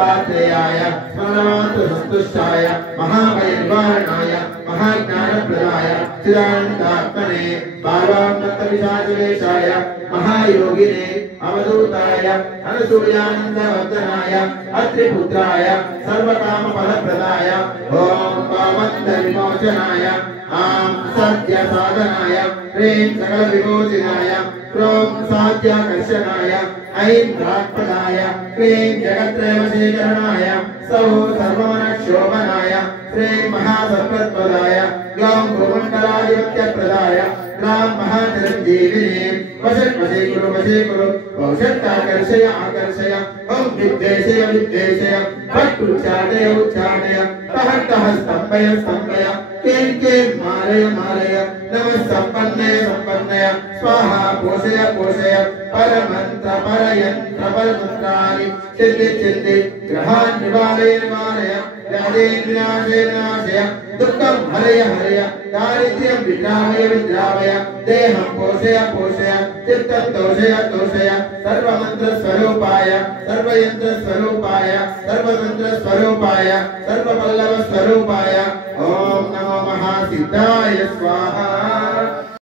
दत्तात्रेयाय स्मरणार्थ संतुष्टाय महाभयनिवारणाय महाज्ञानप्रदाय चिदानन्दात्मने बालवान्मत्तविशाचवेशाय महायोगिने अवधूताय अनसूयानन्दवर्धनाय अत्रिपुत्राय सर्वकामफलप्रदाय ओम पावन्तविमोचनाय आं सत्यसाधनाय ह्रीं सकलविमोचनाय क्रों साध्याकर्षणाय ऐं रात्पदाय क्लीं जगत्त्रयवशीकरणाय सौः सर्वमनक्षोभनाय श्रीं महासर्वत्वदाय ग्लौं भूमण्डलाधिपत्यप्रदाय ग्रां महाचिरञ्जीविनीं वशे कुरु वौषट्टाकर्षय आकर्षय ॐ विद्वेषय विद्वेषय भट्टुच्चाटय उच्चाटय तः स्तम्भय स्तम्भय कें कें मारय मारय नमः संपन्नय संपन्नय स्वाहा पोषय पोषय परमन्त्र परयन्त्र परमन्त्राणि चिन्ति चिन्ति ग्रहान् निवारय निवारय व्याधीन् विनाशय विनाशय दुःखं हरय हरय दारिद्र्यं विद्रावय विद्रावय देहं पोषय पोषय चित्तं तोषय तोषय सर्वमन्त्रस्वरूपाय सर्वयन्त्रस्वरूपाय सर्वतन्त्रस्वरूपाय सर्वपल्लवस्वरूपाय ओम नमो महासिद्धाय स्वाहा।